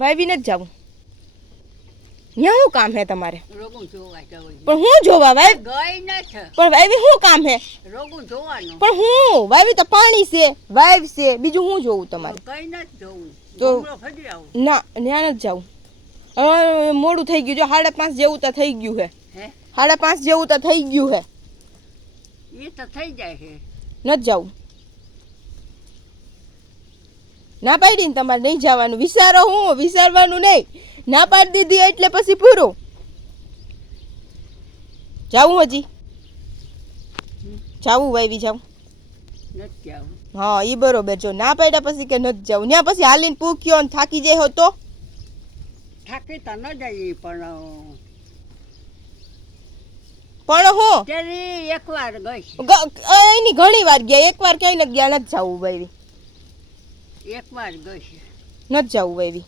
વાવી નથી જવું. ત્યાં શું કામ હે તમારે? રોગું જોવા જવું. પણ હું જોવા વાવી? ગઈ નથી. પણ વાવી શું કામ હે? રોગું જોવાનું. પણ હું વાવી તો પાણી છે, વાવ છે, બીજું શું જોવું તમારે? કઈ નથી જોવું. તો ફરી આવું. ના ત્યાં નથી જવું. હવે મોડું થઈ ગયું, જો 5:30 જેવું તો થઈ ગયું હે. હે 5:30 જેવું તો થઈ ગયું હે. એ તો થઈ જાય છે. નથી જવું. ના પાડી ને તમારે નહીં જવાનું. વિચારો હું વિચારવાનું નહીં. ના પાડી દીધી એટલે પછી પૂરું. જાવું હજી? જાવું વાવી જાવું? નથી આવું. હા એ બરોબર. જો ના પાડ્યા પછી કે નથી જવું, ત્યાં પછી હાલીને પૂક્યો ને થાકી જાય હો તો? થાકી તો ન જઈએ પણ હું ત્યારે એકવાર ગઈ. એની ઘણી વાર ગયા, એકવાર ક્યાંય ને ગયા. નથી જવું વાવી, એકવાર ગઈ. નથી જવું વાવી.